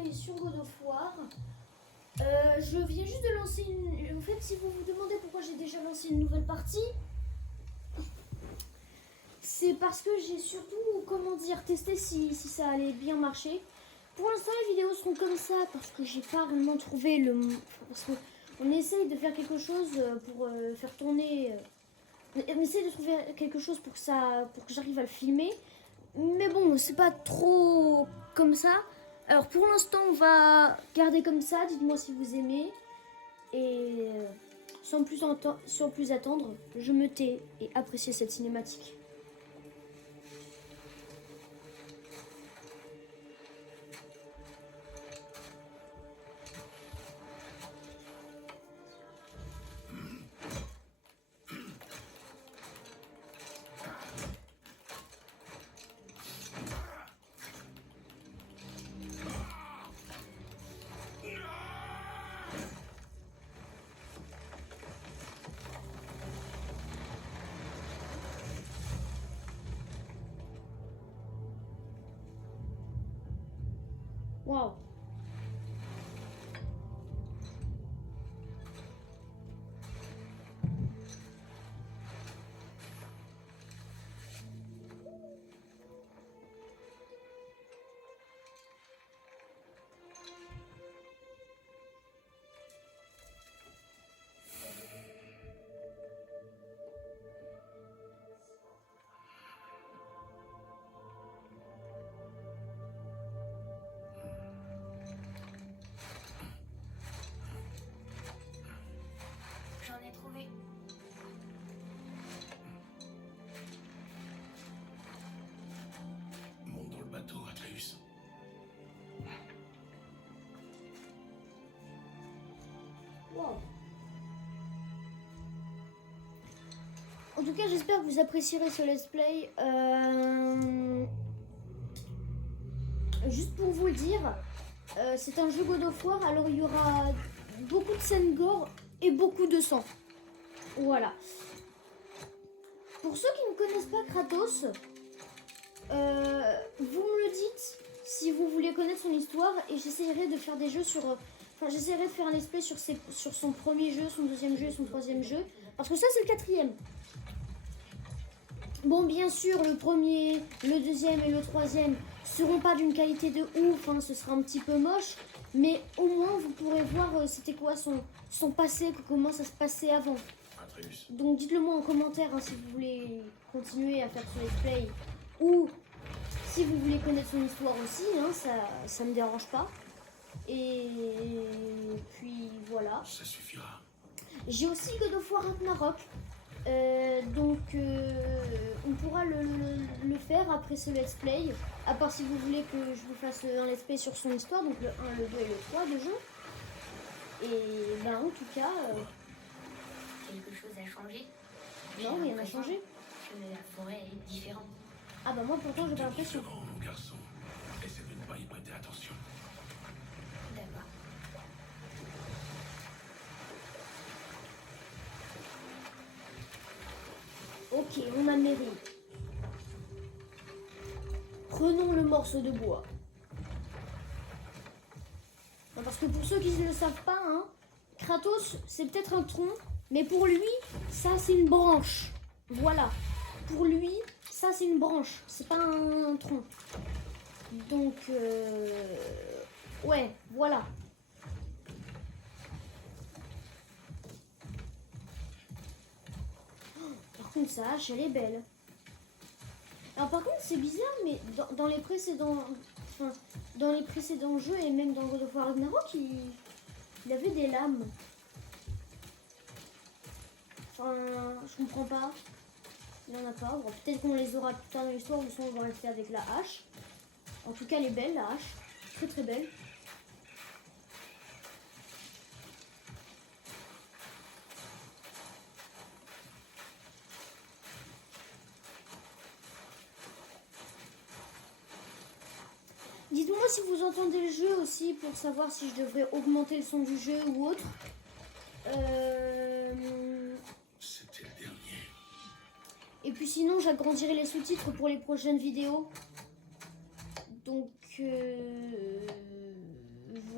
play sur God of War. Je viens juste de lancer une... En fait, si vous vous demandez pourquoi j'ai déjà lancé une nouvelle partie, c'est parce que j'ai surtout, comment dire, testé si ça allait bien marcher. Pour l'instant, les vidéos seront comme ça parce que j'ai pas vraiment trouvé le... Parce qu'on essaye de faire quelque chose pour faire tourner... On essaye de trouver quelque chose pour que j'arrive à le filmer. Mais bon, c'est pas trop comme ça. Alors pour l'instant, on va garder comme ça. Dites-moi si vous aimez. Et sans plus attendre, je me tais et appréciez cette cinématique. Waouh! J'en ai trouvé. Monte dans le bateau, Atreus. Wow. En tout cas, j'espère que vous apprécierez ce let's play. Juste pour vous le dire, c'est un jeu God of War, alors il y aura beaucoup de scènes gore et beaucoup de sang. Voilà. Pour ceux qui ne connaissent pas Kratos, vous me le dites si vous voulez connaître son histoire et j'essaierai de faire des jeux sur... j'essaierai de faire un let's play sur son premier jeu, son deuxième jeu et son troisième jeu. Parce que ça, c'est le quatrième. Bon, bien sûr, le premier, le deuxième et le troisième seront pas d'une qualité de ouf, hein, ce sera un petit peu moche. Mais au moins, vous pourrez voir c'était quoi son passé, comment ça se passait avant. Atreus. Donc dites-le moi en commentaire si vous voulez continuer à faire ce let's play. Ou si vous voulez connaître son histoire aussi, hein, ça me dérange pas. Et puis voilà. Ça suffira. J'ai aussi God of War Ragnarok. Donc on pourra le faire après ce let's play. À part si vous voulez que je vous fasse un let's play sur son histoire. Donc le 1, le 2 et le 3 de jeu. Et ben en tout cas... Quelque chose a changé. non, rien n'a changé. Que la forêt est différente. Ah bah moi pourtant j'ai pas l'impression. Différent, mon garçon. Essaie de ne pas y prêter attention. D'accord. Ok, on a mairie. Prenons le morceau de bois. Non, parce que pour ceux qui ne le savent pas, hein, Kratos c'est peut-être un tronc, mais pour lui, ça c'est une branche. Voilà. Pour lui, ça c'est une branche, c'est pas un tronc. Donc, ouais, voilà. Par contre, sa hache, elle est belle. Alors par contre, c'est bizarre, mais dans les précédents... Enfin, dans les précédents jeux, et même dans God of War Ragnarok, il avait des lames. Enfin, je comprends pas. Il n'y en a pas. Bon, peut-être qu'on les aura plus tard dans l'histoire, ou sinon on va rester avec la hache. En tout cas, elle est belle, la hache. Très très belle. Dites-moi si vous entendez le jeu aussi pour savoir si je devrais augmenter le son du jeu ou autre. C'était le dernier. Et puis sinon, j'agrandirai les sous-titres pour les prochaines vidéos. Donc,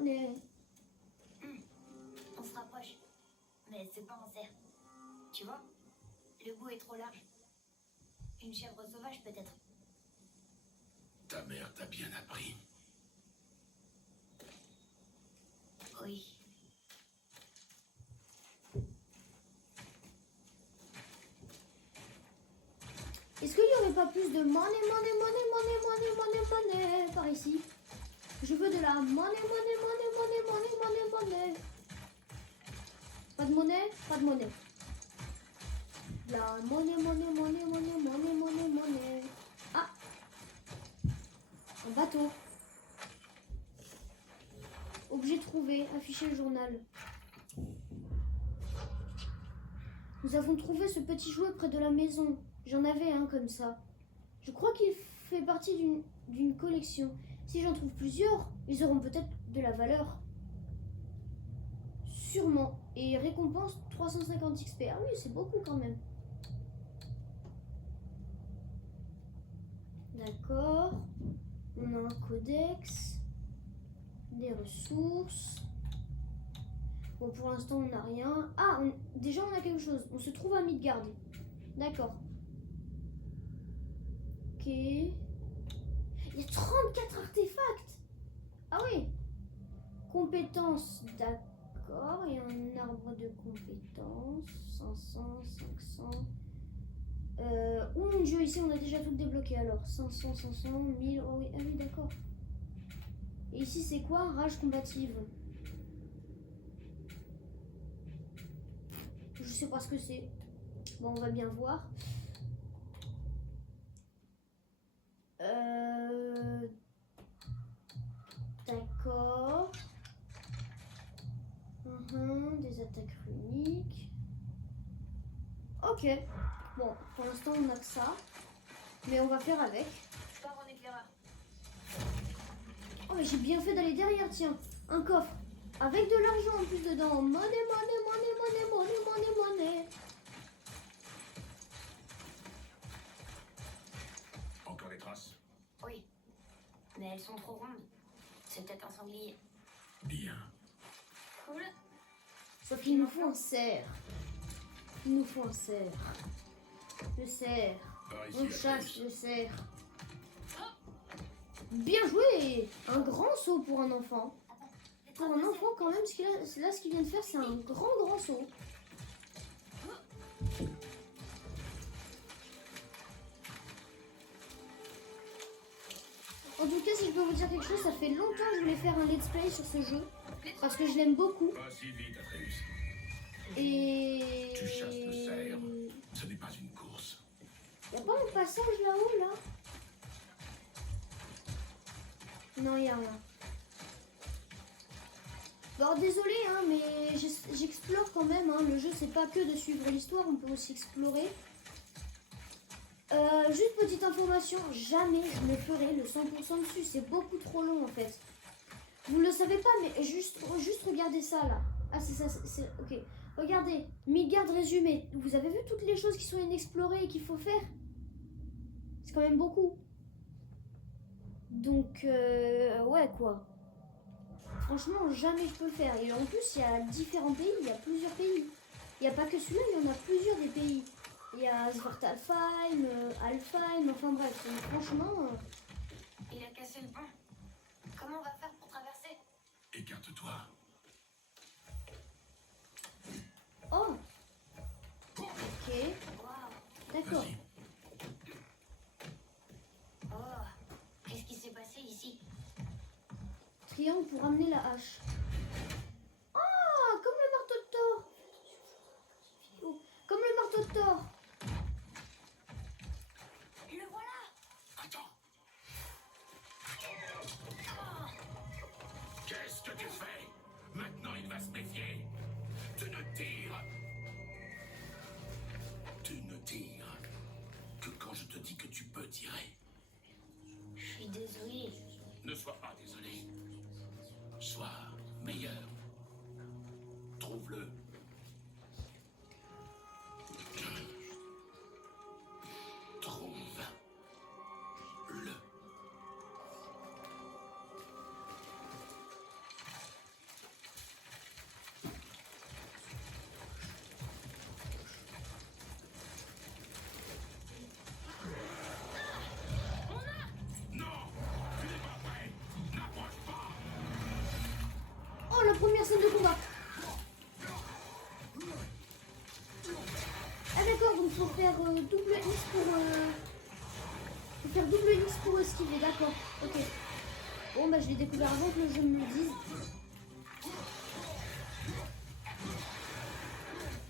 money. On se rapproche. Mais c'est pas un cerf. Tu vois, le bout est trop large. Une chèvre sauvage peut-être. Ta mère t'a bien appris. Oui. Est-ce qu'il n'y aurait pas plus de money par ici? Je veux de la money. Pas de monnaie, pas de monnaie. La monnaie. Ah, un bateau. Objet trouvé, afficher le journal. Nous avons trouvé ce petit jouet près de la maison. J'en avais un comme ça. Je crois qu'il fait partie d'une collection. Si j'en trouve plusieurs, ils auront peut-être de la valeur. Sûrement. Et récompense 350 XP. Ah oui, c'est beaucoup quand même. D'accord. On a un codex. Des ressources. Bon, pour l'instant, on n'a rien. Ah, déjà, on a quelque chose. On se trouve à Midgard. D'accord. Ok. Il y a 34 artefacts. Ah oui. Compétences, d'accord. Il y a un arbre de compétences. 500, 500. Oh mon dieu, ici on a déjà tout débloqué alors. 500, 500, 1000. Oh oui, ah oui, d'accord. Et ici c'est quoi? Rage combative. Je sais pas ce que c'est. Bon, on va bien voir. D'accord. Des attaques runiques. Ok. Bon, pour l'instant on a que ça. Mais on va faire avec. Je pars en éclaireur. Oh mais j'ai bien fait d'aller derrière, tiens. Un coffre. Avec de l'argent en plus dedans. Money. Encore des traces? Oui. Mais elles sont trop rondes. C'est peut-être un sanglier. Bien. Cool. Sauf qu'il nous faut un cerf. Il nous faut un cerf. Le cerf. Par ici, On à chasse tous. le cerf. Bien joué. Un grand saut pour un enfant. Pour un enfant quand même, ce qu'il vient de faire, c'est un grand saut. En tout cas, si je peux vous dire quelque chose, ça fait longtemps que je voulais faire un let's play sur ce jeu. Parce que je l'aime beaucoup. Pas si vite, Atreus. Et... Tu chasses le cerf. Ce n'est pas une course. Y'a pas un passage là-haut, là? Non, y'a rien. Bon, désolé, hein, mais j'explore quand même. Hein. Le jeu, c'est pas que de suivre l'histoire, on peut aussi explorer. Juste petite information, jamais je ne ferai le 100% dessus. C'est beaucoup trop long, en fait. Vous le savez pas, mais juste regardez ça, là. Ah, c'est ça, c'est... Ok. Regardez, Midgard résumé. Vous avez vu toutes les choses qui sont inexplorées et qu'il faut faire? C'est quand même beaucoup. Donc, ouais, quoi. Franchement, jamais je peux le faire. Et en plus, il y a différents pays, il y a plusieurs pays. Il n'y a pas que celui-là, il y en a plusieurs des pays. Il y a Svartalfheim, Alfheim, enfin bref. Donc, franchement... Il a cassé le pont. Comment on va faire pour traverser? Écarte-toi. Oh. Ok, Waouh. d'accord. Vas-y. Oh. Qu'est-ce qui s'est passé ici? Triangle pour amener la hache. Ah, comme le marteau de Thor. Oh, comme le marteau de Thor. Le voilà. Attends. Qu'est-ce que tu fais? Maintenant, il va se méfier. Tu ne tires. Tu ne tires que quand je te dis que tu peux tirer. Je suis désolée. Ne sois pas désolé. Sois meilleur. Trouve-le. Trouve-le. première scène de combat. Ah d'accord, donc faut faire double X pour... Faut faire double X pour esquiver, d'accord. Ok. Bon bah je l'ai découvert avant que le jeu me le dise.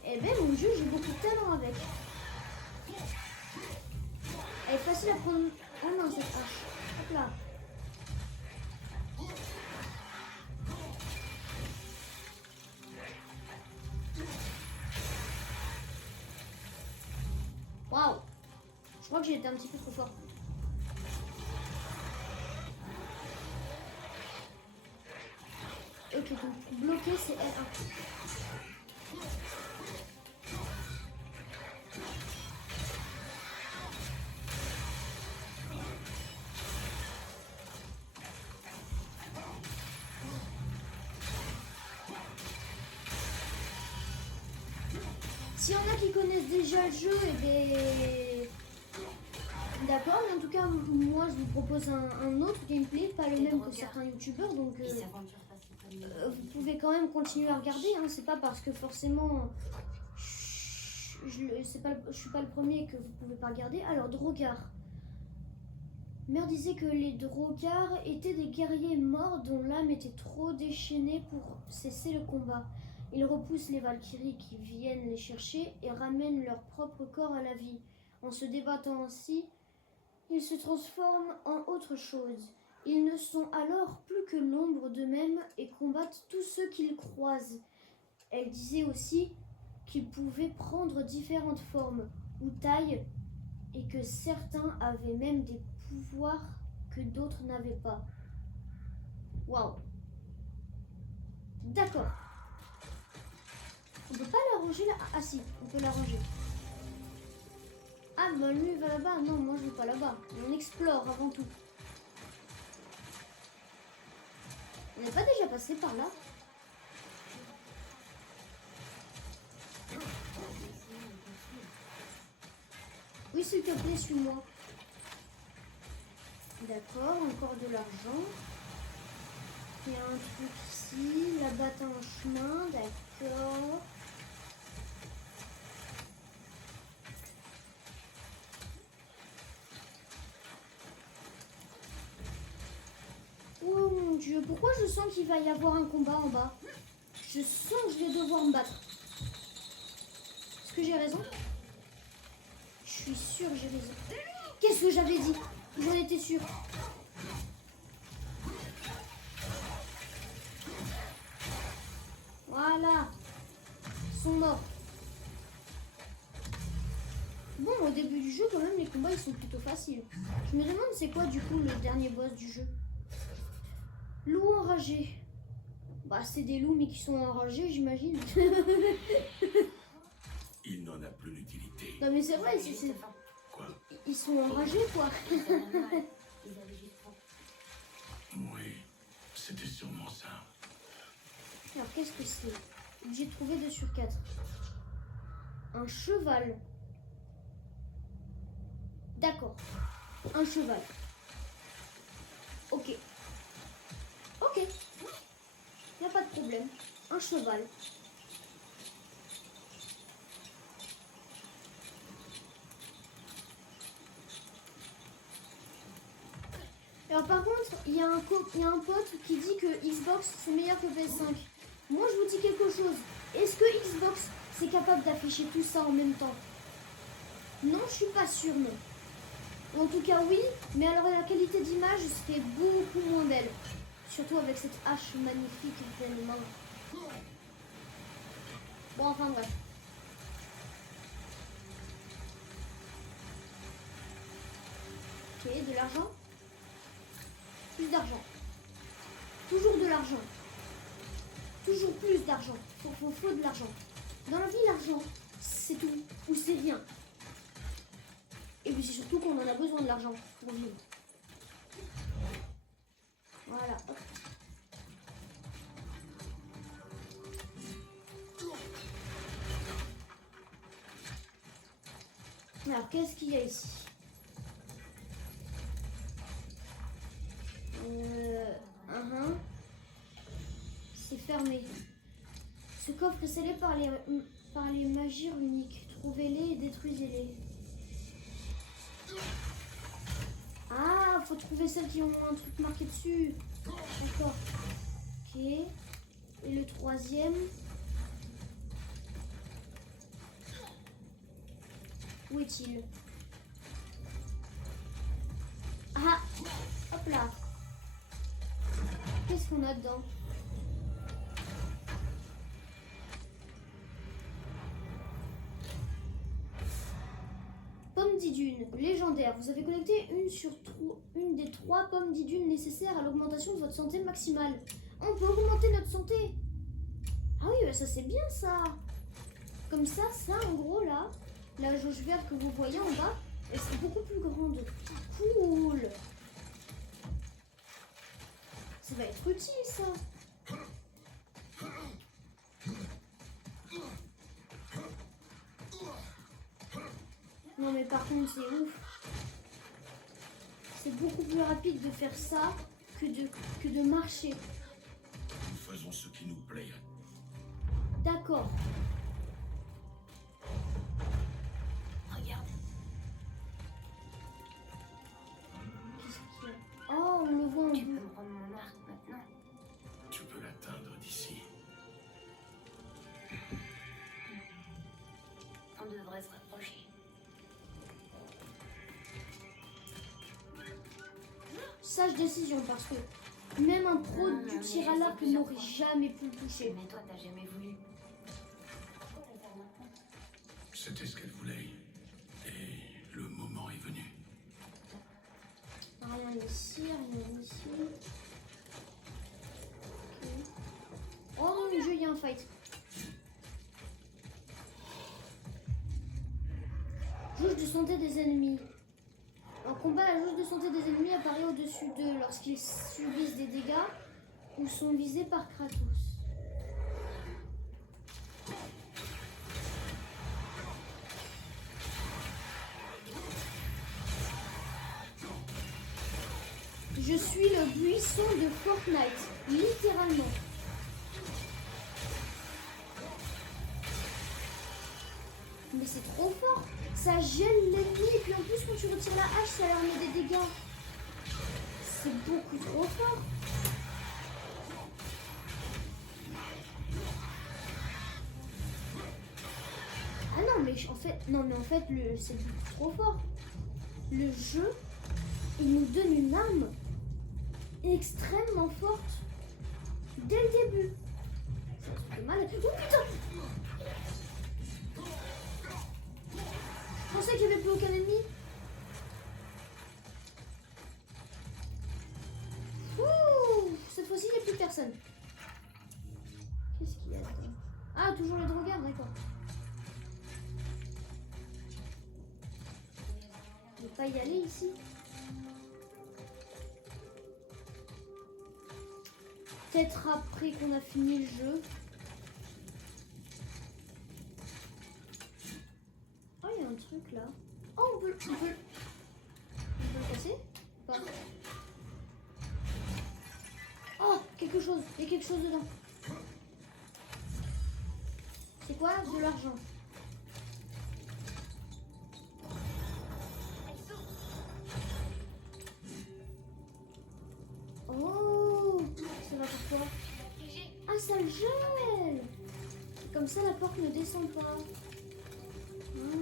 Eh ben mon dieu, j'ai beaucoup de talent avec. Elle est facile à prendre en main cette hache. Hop là. Waouh. Je crois que j'ai été un petit peu trop fort. Ok, donc bloquer c'est R1. S'il y en a qui connaissent déjà le jeu, et ben... D'accord, mais en tout cas, moi je vous propose un autre gameplay, pas le même que certains youtubeurs, donc vous pouvez quand même continuer à regarder, hein. C'est pas parce que forcément je suis pas le premier que vous pouvez pas regarder. Alors, Drogar. Mère disait que les Drogars étaient des guerriers morts dont l'âme était trop déchaînée pour cesser le combat. Ils repoussent les Valkyries qui viennent les chercher et ramènent leur propre corps à la vie. En se débattant ainsi, ils se transforment en autre chose. Ils ne sont alors plus que l'ombre d'eux-mêmes et combattent tous ceux qu'ils croisent. Elle disait aussi qu'ils pouvaient prendre différentes formes ou tailles et que certains avaient même des pouvoirs que d'autres n'avaient pas. Waouh! D'accord. On peut pas la ranger là? Ah si, on peut la ranger. Ah bah lui il va là-bas. Non, moi je vais pas là-bas. On explore avant tout. On n'est pas déjà passé par là? Oui, s'il te plaît, suis-moi. D'accord, encore de l'argent. Il y a un truc ici. Là-bas, t'as un chemin. D'accord. Oh mon dieu, pourquoi je sens qu'il va y avoir un combat en bas? Je sens que je vais devoir me battre. Est-ce que j'ai raison? Je suis sûre que j'ai raison. Qu'est-ce que j'avais dit? J'en étais sûre. Voilà. Ils sont morts. Bon, au début du jeu, quand même, les combats, ils sont plutôt faciles. Je me demande c'est quoi, du coup, le dernier boss du jeu. Loup enragé. Bah, c'est des loups, mais qui sont enragés, j'imagine. Il n'en a plus d'utilité. Non, mais c'est vrai, Quoi? ils sont enragés, quoi. Oui, c'était sûrement ça. Alors, qu'est-ce que c'est? J'ai trouvé 2 sur 4. Un cheval. D'accord. Un cheval. Ok. Ok. Y a pas de problème. Un cheval. Alors par contre, il y a un pote qui dit que Xbox c'est meilleur que PS5. Moi je vous dis quelque chose. Est-ce que Xbox c'est capable d'afficher tout ça en même temps? Non, je suis pas sûre, non. En tout cas oui, mais alors la qualité d'image serait beaucoup moins belle. Surtout avec cette hache magnifique pleine de main. Bon, enfin bref. Ok, de l'argent. Plus d'argent. Toujours de l'argent. Toujours plus d'argent. Faut de l'argent. Dans la vie, l'argent, c'est tout ou c'est rien. Et puis c'est surtout qu'on en a besoin de l'argent pour vivre. Voilà, hop. Alors, qu'est-ce qu'il y a ici? C'est fermé. Ce coffre est scellé par les magies runiques. Trouvez-les et détruisez-les. Ah, faut trouver celles qui ont un truc marqué dessus. D'accord. Ok. Et le troisième. Où est-il? Ah, hop là. Qu'est-ce qu'on a dedans? Pomme d'Idune, légendaire. Vous avez collecté une des 3 pommes d'Idune nécessaires à l'augmentation de votre santé maximale. On peut augmenter notre santé. Ah oui, bah ça c'est bien ça. Comme ça, en gros là, la jauge verte que vous voyez en bas, elle sera beaucoup plus grande. Cool. Ça va être utile ça. Non mais par contre c'est ouf. C'est beaucoup plus rapide de faire ça que de marcher. Nous faisons ce qui nous plaît. D'accord. Regarde, Qu'est-ce qu'il y a? Oh, on le voit en tu bleu. peux me rendre mon arc maintenant. Tu peux l'atteindre d'ici. On devrait se rapprocher. Sage décision parce que même un pro du tir à l'arc n'aurait jamais pu le toucher. Mais toi, t'as jamais voulu. C'était ce qu'elle voulait. Et le moment est venu. Rien ici, rien ici. Ok. Oh mon dieu, il y a un fight. Jauge de santé des ennemis. En combat, la jauge de santé des ennemis apparaît au-dessus d'eux lorsqu'ils subissent des dégâts ou sont visés par Kratos. Je suis le buisson de Fortnite, littéralement. Mais c'est trop fort. Ça gèle l'ennemi et puis en plus quand tu retires la hache, ça leur met des dégâts. C'est beaucoup trop fort. Ah non mais en fait c'est beaucoup trop fort. Le jeu, il nous donne une arme extrêmement forte dès le début. Ça fait mal. Oh putain! Je pensais qu'il n'y avait plus aucun ennemi. Ouh, cette fois-ci, il n'y a plus personne. Qu'est-ce qu'il y a dedans? Ah, toujours les drogards, d'accord. On ne peut pas y aller ici. Peut-être après qu'on a fini le jeu. Oh, il y a un truc là. Oh, on peut le casser ou pas? Oh, quelque chose. Il y a quelque chose dedans. C'est quoi? De l'argent. Oh, ça va faire quoi? Ah, ça le gèle. Comme ça, la porte ne descend pas. Bon,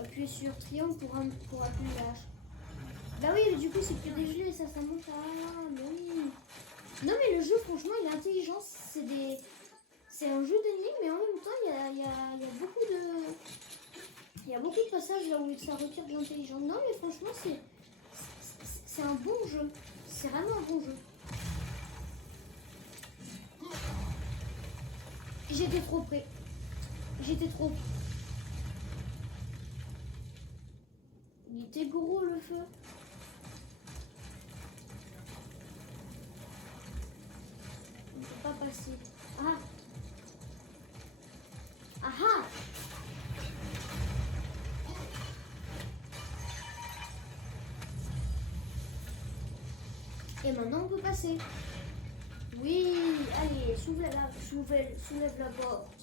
Appuyer sur triangle pour appuyer l'âge. Bah oui, mais du coup, c'est plus dégelé, ça monte. Ah, mais oui. Non, mais le jeu, franchement, il est intelligent. C'est un jeu d'énigmes, mais en même temps, il y a beaucoup de... Il y a beaucoup de passages là où ça requiert de l'intelligence. Non, mais franchement, c'est un bon jeu. C'est vraiment un bon jeu. J'étais trop près. J'étais trop. Il était gros le feu. On ne peut pas passer. Ah. Ah ah. Et maintenant on peut passer. Oui, allez, soulève la porte.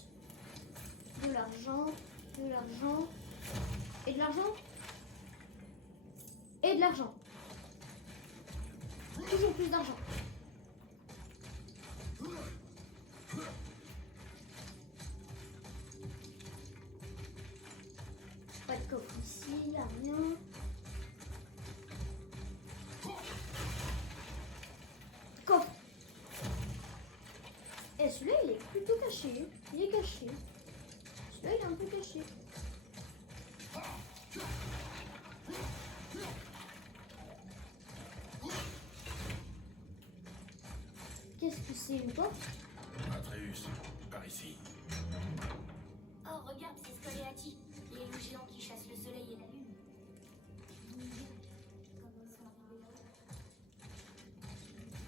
De l'argent, de l'argent, et de l'argent, et de l'argent. Toujours plus d'argent. Pas de coffre ici, y a rien. Coffre. Et celui-là, il est plutôt caché. Il est caché. Celui-là, il est un peu caché. Qu'est-ce que c'est, une porte? Atreus, par ici. Oh, regarde, c'est Scoléati, les loups géants qui chassent le soleil et la lune. Comment ils sont arrivés là-haut?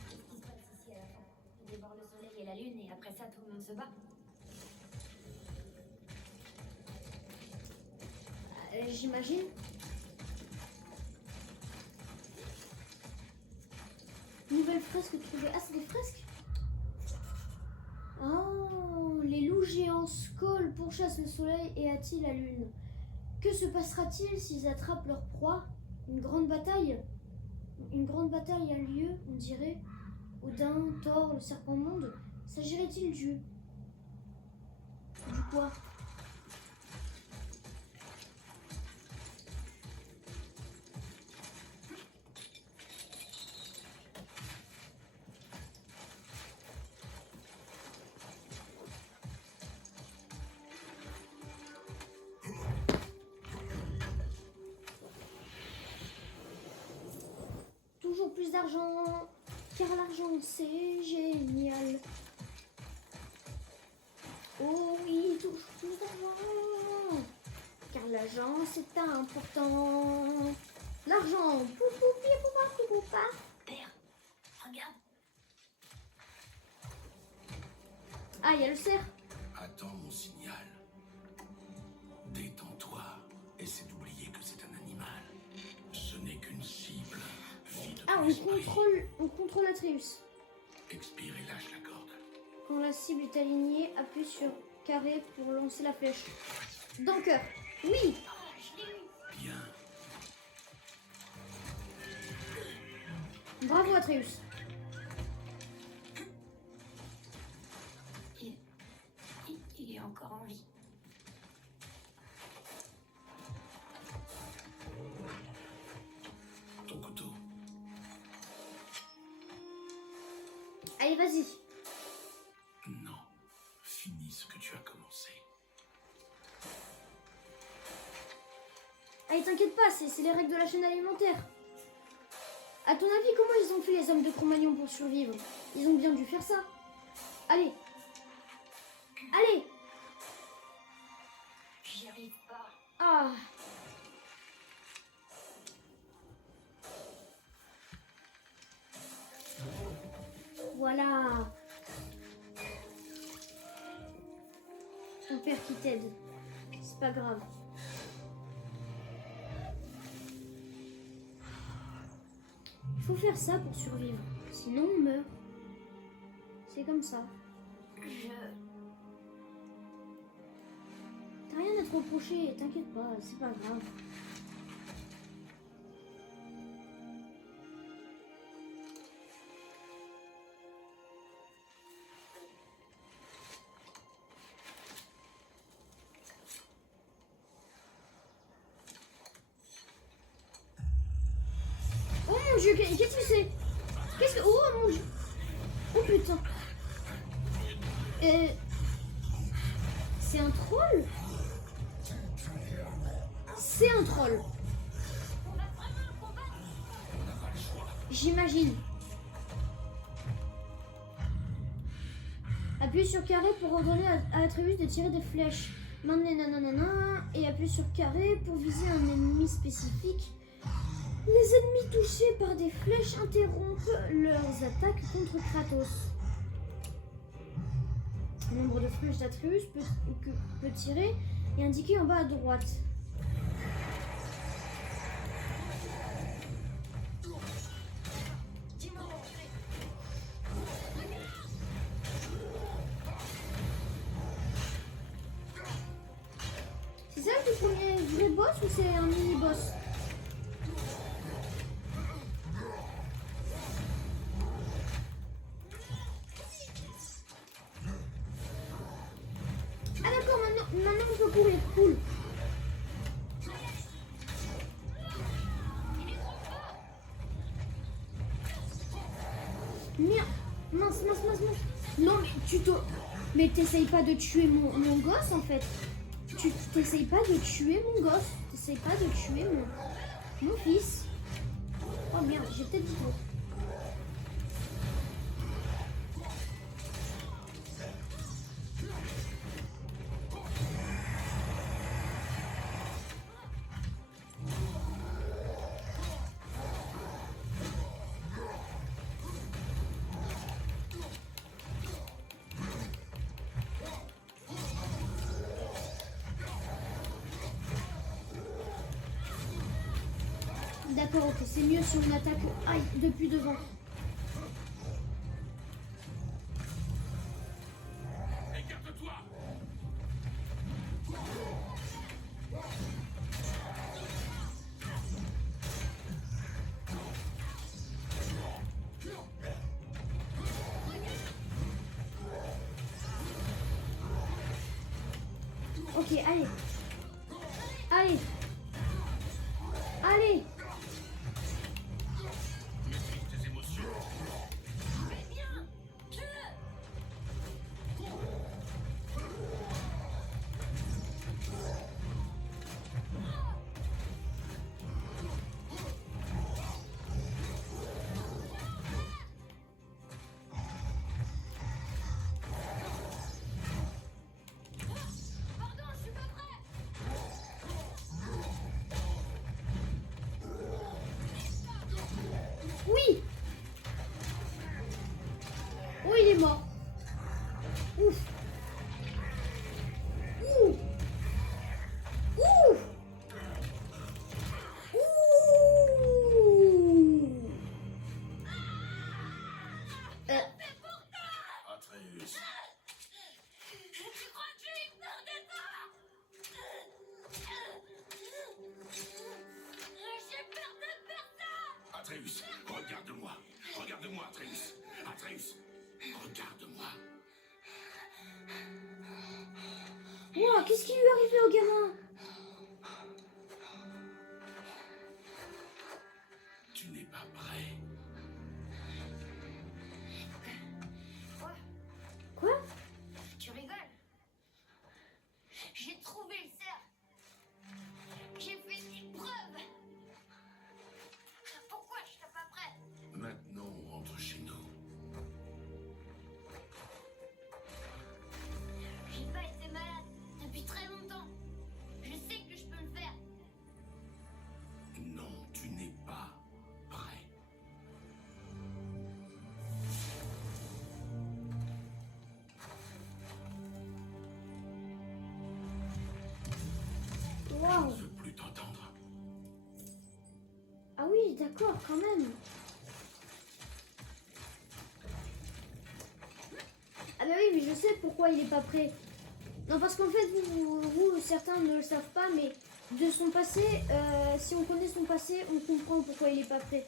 Qu'est-ce qui se passe ici à la fin? Ils dévorent le soleil et la lune et après ça, tout le monde se bat. J'imagine. Nouvelle fresque trouvée. Ah, c'est des fresques? Oh, les loups géants Skoll pourchassent le soleil et attirent la lune. Que se passera-t-il s'ils attrapent leur proie? Une grande bataille? Une grande bataille a lieu, on dirait. Odin, Thor, le serpent monde. S'agirait-il du quoi? Toujours plus d'argent, car l'argent c'est génial. Oh oui, toujours plus d'argent, car l'argent c'est important. L'argent, poupa. Père, regarde. Ah, il y a le cerf. Attends mon signal. Détends-toi. Essaie d'oublier que c'est un animal. Ce n'est qu'une cible. Vide Ah, l'esprit. on contrôle Atreus. Expire et lâche la corde. Quand la cible est alignée, appuie sur carré pour lancer la flèche. Dans le cœur. Oui. Bien. Bravo Atreus. Il est encore en vie. Ton couteau. Allez, vas-y. Non. Finis ce que tu as commencé. Allez, t'inquiète pas, c'est les règles de la chaîne alimentaire. À ton avis, comment ils ont fait les hommes de Cro-Magnon pour survivre? Ils ont bien dû faire ça. Allez. Allez. J'y arrive pas. Ah. Voilà. Ton père qui t'aide. C'est pas grave. Il faut faire ça pour survivre. Sinon on meurt. C'est comme ça. T'as rien à te reprocher, t'inquiète pas, c'est pas grave. Oh mon dieu, qu'est-ce que c'est? Qu'est-ce que... Oh mon dieu. Oh putain. C'est un troll? C'est un troll. J'imagine. Appuie sur carré pour ordonner à Atreus de tirer des flèches. Nanana, et appuie sur carré pour viser un ennemi spécifique. Les ennemis touchés par des flèches interrompent leurs attaques contre Kratos. Le nombre de flèches d'Atreus peut tirer est indiqué en bas à droite. boss ou c'est un mini-boss? Ah d'accord, maintenant on peut courir, cool. Merde, mince. Non, mais t'essayes pas de tuer mon gosse en fait. Tu t'essayes pas de tuer mon gosse. T'essayes pas de tuer mon fils. Oh merde, j'ai peut-être dit trop. D'accord, ok, c'est mieux si on attaque depuis devant. Écarte-toi! Ok, allez. Allez. Allez. Maîtrise tes émotions. Oui. Oh, il est mort. Ouf. Ouh. Ouh. Ouh. Atreus. Tu crois que je vais peur de toi? J'ai peur de personne. Atreus, regarde-moi. Regarde-moi, Atreus. Atreus, regarde-moi. Wow, qu'est-ce qui lui est arrivé au gamin? Tu n'es pas prêt. Quoi? Tu rigoles? J'ai trouvé le cerf. J'ai fait des preuves. Pourquoi je serais pas prête? Maintenant, on rentre chez nous. J'ai pas été malade depuis très longtemps. Je sais que je peux le faire. Non, tu n'es pas prêt. Je Waouh. ne veux plus t'entendre. Ah oui, d'accord, quand même. Ah bah oui, mais je sais pourquoi il est pas prêt. Non, parce qu'en fait, vous, certains ne le savent pas, mais de son passé, si on connaît son passé, on comprend pourquoi il est pas prêt.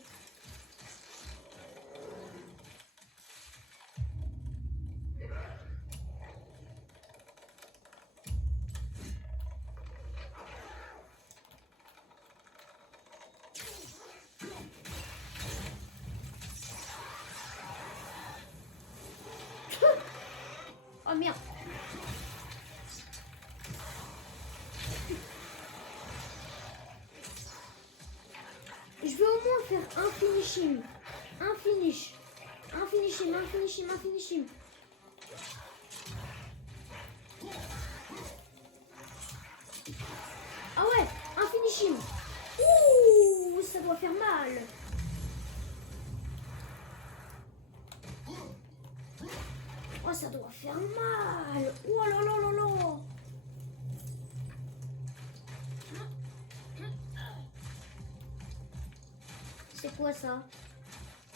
Oh merde. Je vais au moins faire un finishing. Un finish. Un finishing, un finishing, un finishing. Ah ouais, un finishing. Ouh, ça doit faire mal. Oh, ça doit faire mal. Oh là là là là. C'est quoi ça?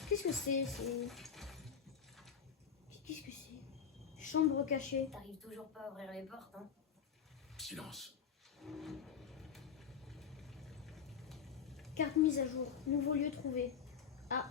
Qu'est-ce que c'est? Qu'est-ce que c'est? Chambre cachée. T'arrives toujours pas à ouvrir les portes, hein? Silence. Carte mise à jour. Nouveau lieu trouvé. Ah.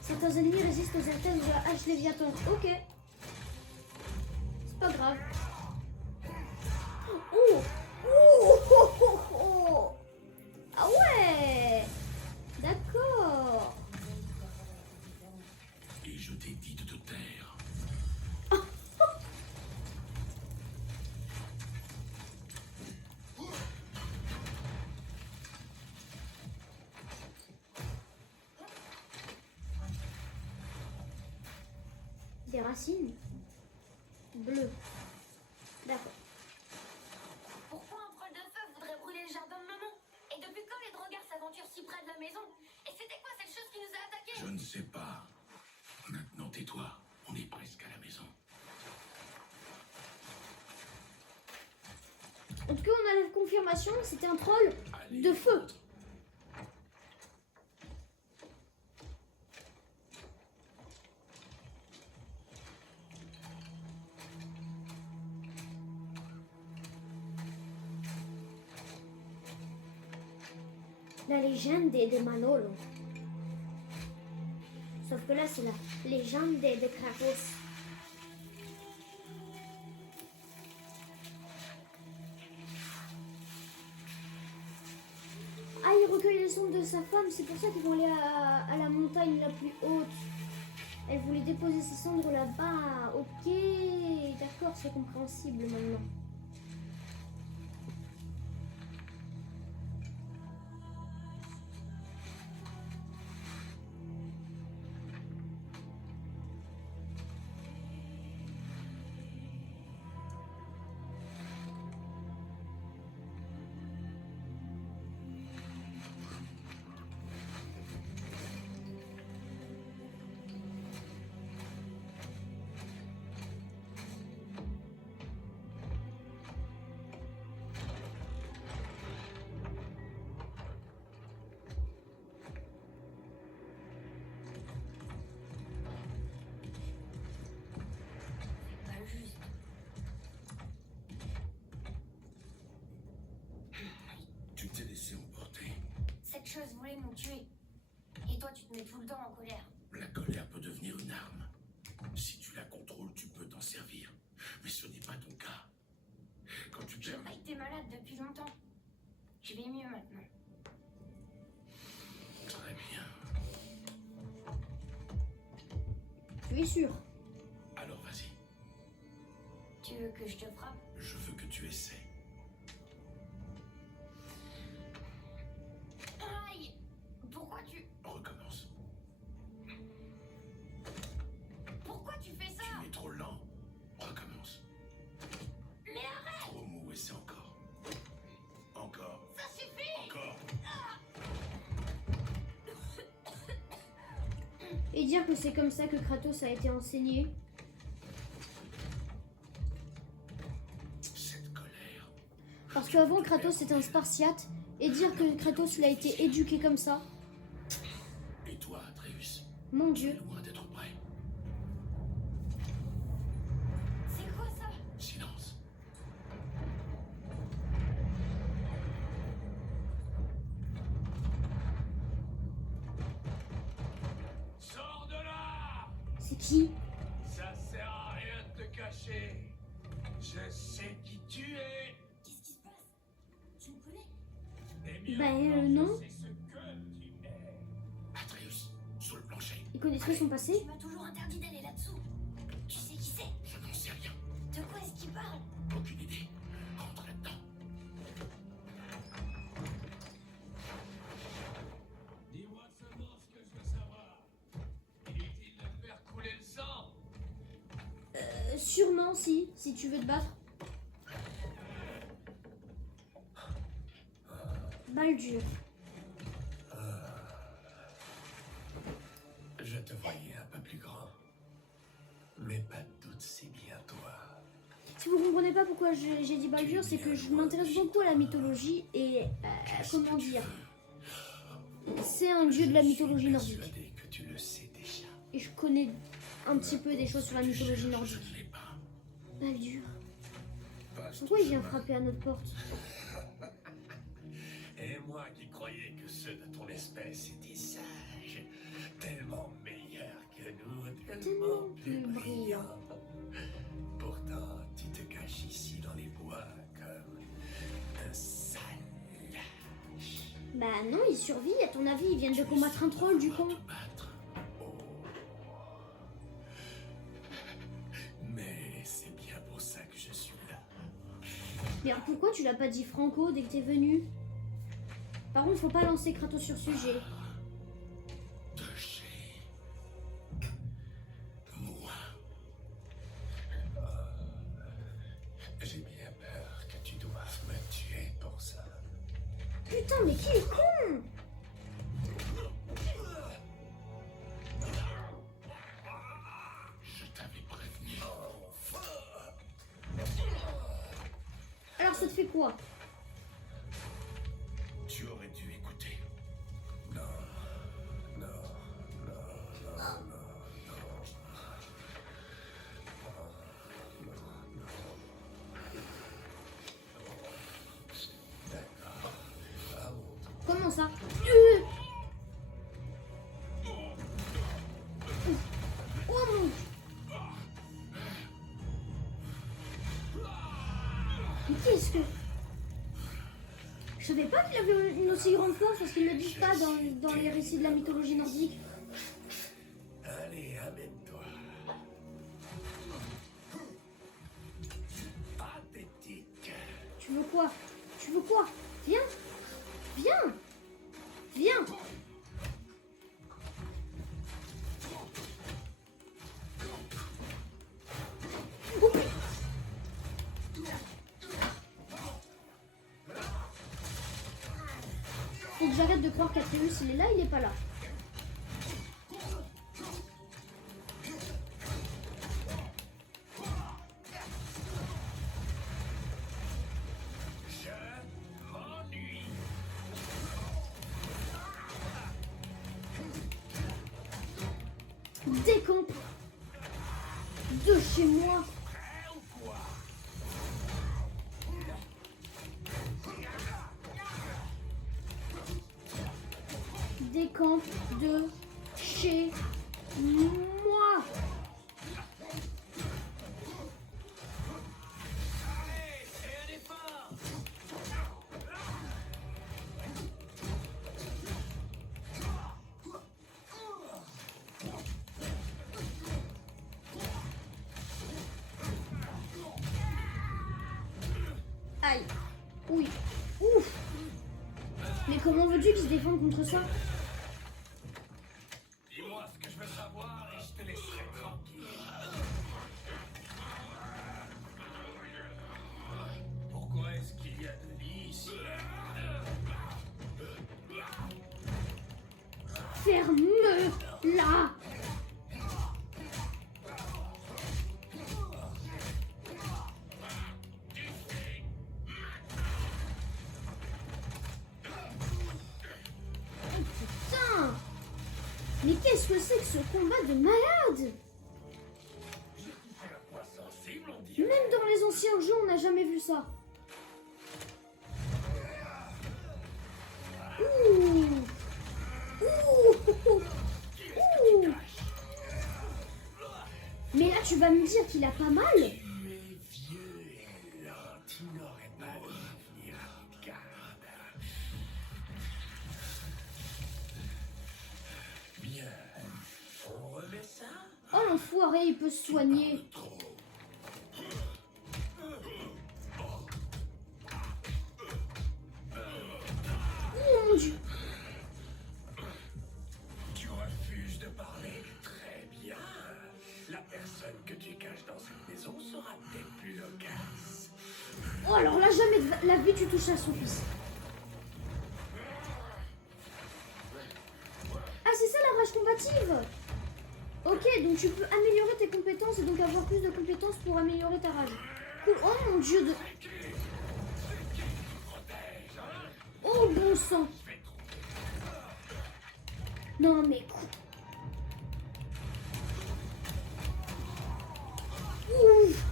Certains ennemis résistent aux attaques de la hache Léviathan. Ok. C'est pas grave. Oh, oh, oh, oh, oh. Ah ouais. D'accord. Et je t'ai dit de te taire. Des racines bleues. D'accord. Pourquoi un troll de feu voudrait brûler le jardin de maman? Et depuis quand les drogueurs s'aventurent si près de la maison? Et c'était quoi cette chose qui nous a attaqués? Je ne sais pas. Maintenant, tais-toi. On est presque à la maison. En tout cas, on a la confirmation, c'était un troll Allez, de feu. La légende de Manolo. Sauf que là, c'est la légende de Kratos. Ah, il recueille les cendres de sa femme, c'est pour ça qu'ils vont aller à la montagne la plus haute. Elle voulait déposer ses cendres là-bas. Ok, d'accord, c'est compréhensible maintenant. Pas juste. Tu t'es laissé emporter. Cette chose voulait nous tuer. Et toi, tu te mets tout le temps en colère. La colère peut devenir une arme. Si tu la contrôles, tu peux t'en servir. Mais ce n'est pas ton cas. Quand tu J'ai perds... pas été malade depuis longtemps. Je vais mieux maintenant. Très bien. Tu es sûr? Alors vas-y. Tu veux que je te frappe? Je veux que tu essaies. Aïe! Pourquoi tu... Recommence. Pourquoi tu fais ça? Tu es trop lent. Recommence. Mais arrête! Trop mou, essaie encore. Encore. Ça suffit! Encore. Et dire que c'est comme ça que Kratos a été enseigné. Cette colère. Parce qu'avant, Kratos c'était un Spartiate. Et dire que Kratos il a été éduqué comme ça. Et toi, Atreus, Mon tu es Dieu. loin d'être prêt. C'est quoi ça? Silence. Sors de là! C'est qui? Ça sert à rien de te cacher. Je sais qui tu es. Qu'est-ce qui se passe? Tu me connais? Et mieux Ben, encore, non. je sais ce que tu es. Atreus, sur le plancher. Il connaîtrait son passé? Tu m'as toujours interdit d'aller là-dessous. Tu sais qui c'est? Je n'en sais rien. De quoi est-ce qu'il parle? Aucune Sûrement si tu veux te battre. Balle dure. Je te voyais un peu plus grand. Mais pas de doute, c'est bien toi. Si vous comprenez pas pourquoi j'ai dit balle dure, c'est que je m'intéresse beaucoup à la mythologie et comment dire, c'est un dieu de la mythologie nordique. Persuadé que tu le sais déjà. Et je connais un petit peu des choses sur la mythologie Je nordique. ne l'ai pas. Balle dure. Passe Pourquoi ton il vient chemin. frapper à notre porte? Et moi qui croyais que ceux de ton espèce étaient sages, tellement meilleurs que nous, tellement plus brillants. Pourtant, tu te caches ici dans les bois comme un sale lâche. Bah non, il survit. À ton avis, ils viennent de combattre un troll du con. Te battre. Mais c'est bien pour ça que je suis là. Mais alors pourquoi tu l'as pas dit Franco dès que t'es venu? Par contre, faut pas lancer Kratos sur sujet. De chez moi. J'ai bien peur que tu doives me tuer pour ça. Putain, mais qui est con? Je t'avais prévenu. Alors ça te fait quoi? Tu aurais dû écouter. Non, non, non, non, non, non. D'accord. À mon tour. Comment ça? Oh mon Dieu. Mais qu'est-ce que... Je savais pas qu'il avait une aussi grande force parce qu'ils ne le disent pas dans les récits de la mythologie nordique. Allez, amène-toi. Pathétique. Tu veux quoi? Tu veux quoi? Viens. Viens. Viens. Oh, putain. Faut que j'arrête de croire qu'Atreus il est là, il est pas là. Je m'ennuie. Décampe de chez moi. Prêt ou quoi? Décampe de chez moi. Allez, fais un effort. Aïe. Oui. Ouf. Mais comment veux-tu qu'ils se défendent contre ça? Dis-moi ce que je veux savoir et je te laisserai tranquille. Pourquoi est-ce qu'il y a de lits ici? Ferme-la. Putain. Mais qu'est-ce que c'est que ce combat de malade? C'est un point sensible, on dirait. Même dans les anciens jeux, on n'a jamais vu ça. Ouh. Ouh. Ouh. Mais là, tu vas me dire qu'il a pas mal? Tu es vieux et lent, tu n'aurais pas dû venir en garde. Bien, on remet ça? Oh l'enfoiré, il peut se soigner. Trop. Oh mon Dieu. Tu refuses de parler? Très bien. La personne que tu caches dans cette maison jamais de la vie tu touches à son fils. Ah, c'est ça la rage combative. Ok, donc tu peux améliorer tes compétences et donc avoir plus de compétences pour améliorer ta rage. Cool. Oh mon dieu de... Oh bon sang. Non mais... Ouf.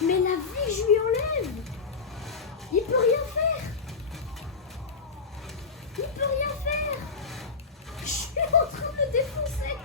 Mais la vie je lui enlève. Il peut rien faire. Il peut rien faire. Je suis en train de me défoncer.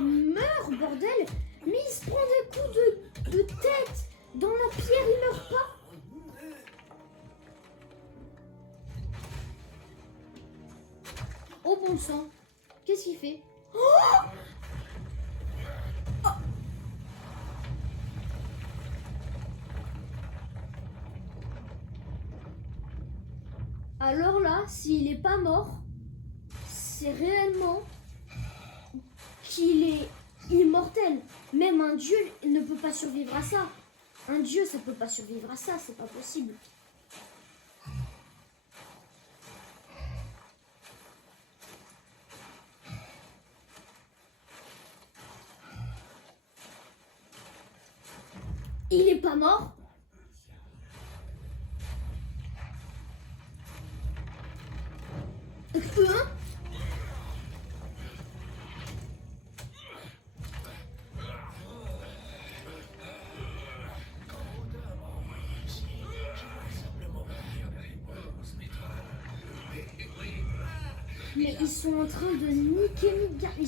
Meurs, bordel. Mais il se prend des coups de tête. Dans la pierre, il meurt pas. Oh bon sang. Qu'est-ce qu'il fait? Oh, oh. Alors là, s'il est pas mort, c'est réellement qu'il est immortel. Même un dieu ne peut pas survivre à ça. Un dieu, ça peut pas survivre à ça, c'est pas possible. Il est pas mort? Mais ils sont en train de niquer Midgard. Ils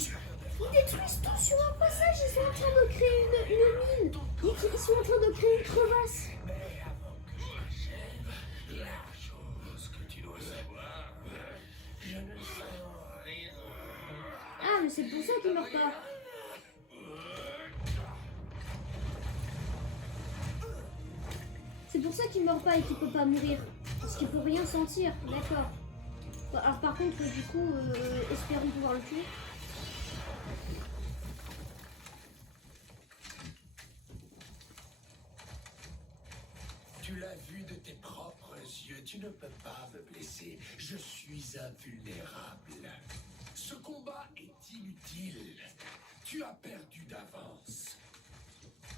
détruisent tout sur un passage. Ils sont en train de créer une mine. Ils sont en train de créer une crevasse. Mais avant que j'achève, la chose que tu dois savoir, je ne sens rien. Ah, mais c'est pour ça qu'il meurt pas. C'est pour ça qu'il meurt pas et qu'il peut pas mourir. Parce qu'il peut rien sentir. D'accord. Alors par contre, du coup, espérons pouvoir le tuer. Tu l'as vu de tes propres yeux, tu ne peux pas me blesser. Je suis invulnérable. Ce combat est inutile. Tu as perdu d'avance.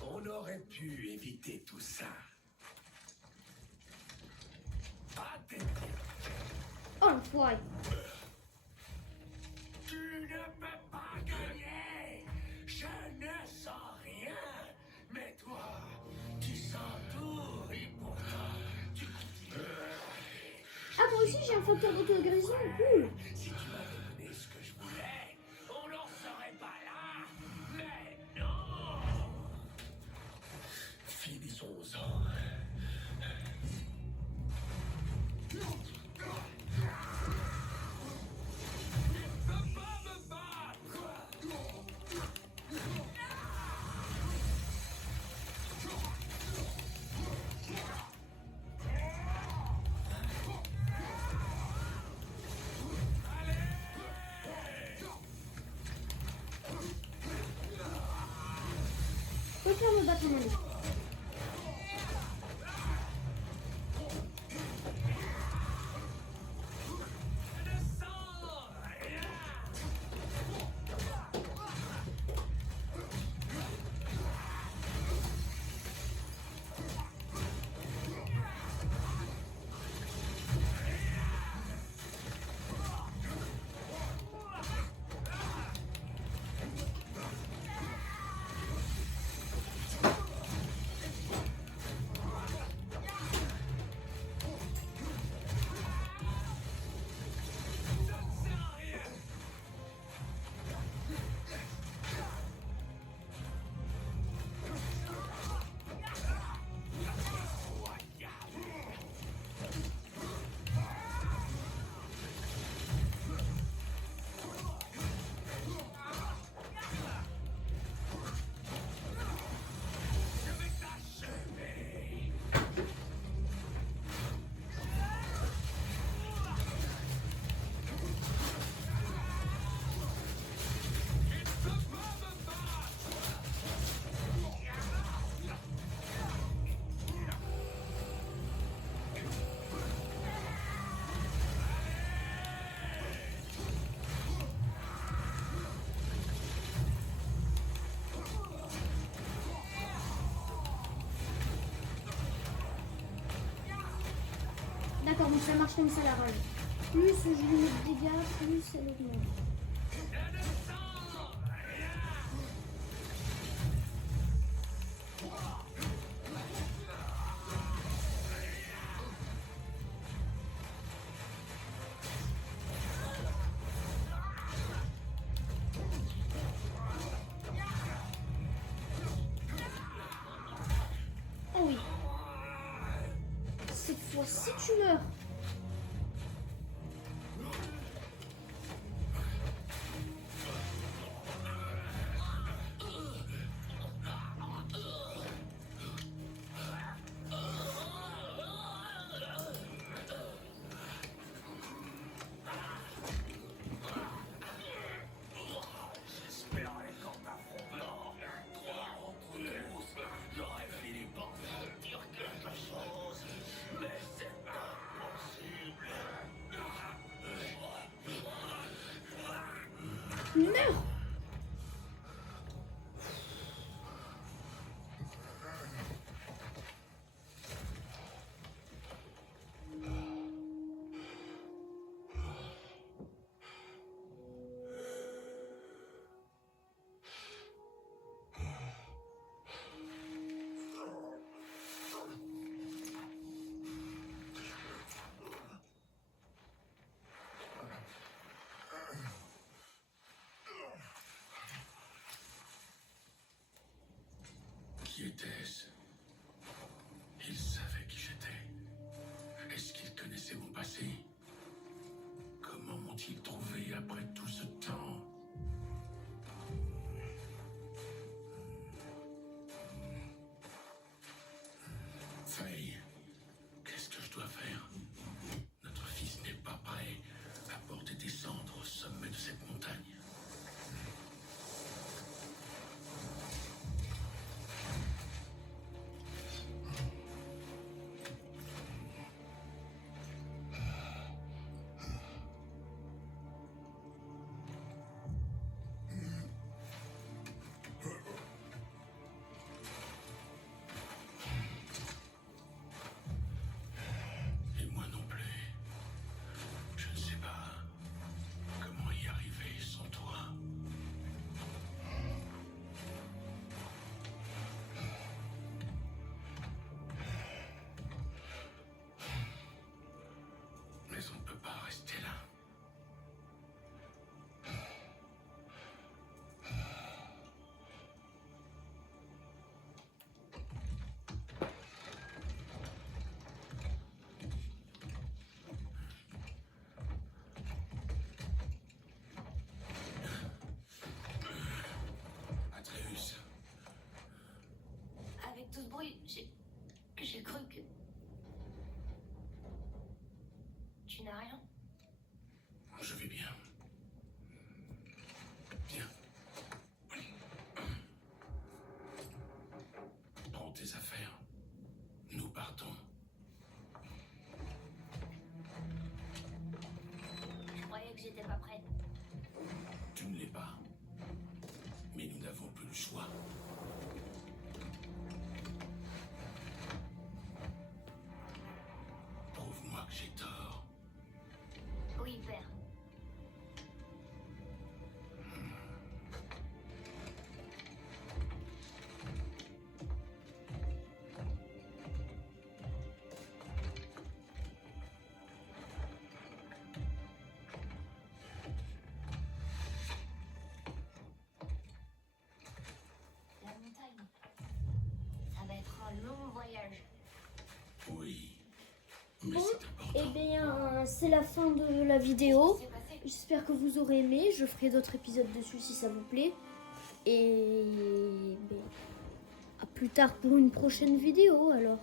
On aurait pu éviter tout ça. Pas t'aider. Oh l'enfoiré. Tu ne peux pas gagner. Je ne sens rien. Mais toi, tu sens tout et pourtant, tu continues. Ah, moi aussi j'ai un facteur d'auto-agression, cool. Si tu m'avais donné ce que je voulais, on n'en serait pas là. Mais non. Finissons-en. Je préfère me battre en manette. Donc ça marche comme ça la rage. Plus je lui mets de dégâts, plus elle augmente. Oh oui. Cette fois-ci tu meurs. J'espérais qu'en t'affrontant, toi entre tous, j'aurais fini par vous dire quelque chose, mais c'est impossible. Meurs. Qui était-ce? Il savait qui j'étais. Est-ce qu'il connaissait mon passé? Comment m'ont-ils trouvé après tout ce temps? Faye, qu'est-ce que je dois faire? Notre fils n'est pas prêt à porter des cendres au sommet de cette montagne. Et moi non plus. Je ne sais pas comment y arriver sans toi. Mais on ne peut pas rester là. Atreus, Avec tout ce bruit, j'ai cru que... Tu n'as rien? je vais bien. Viens. Prends tes affaires. Nous partons. Je croyais que j'étais pas prête. Tu ne l'es pas. Mais nous n'avons plus le choix. Prouve-moi que j'ai tort. Oui, père. La montagne. Ça va être un long voyage. Oui. Mais Bon, c'est important. eh bien, c'est la fin de la vidéo. Qu'est-ce qui s'est passé? J'espère que vous aurez aimé. Je ferai d'autres épisodes dessus si ça vous plaît. Et ben, à plus tard pour une prochaine vidéo alors.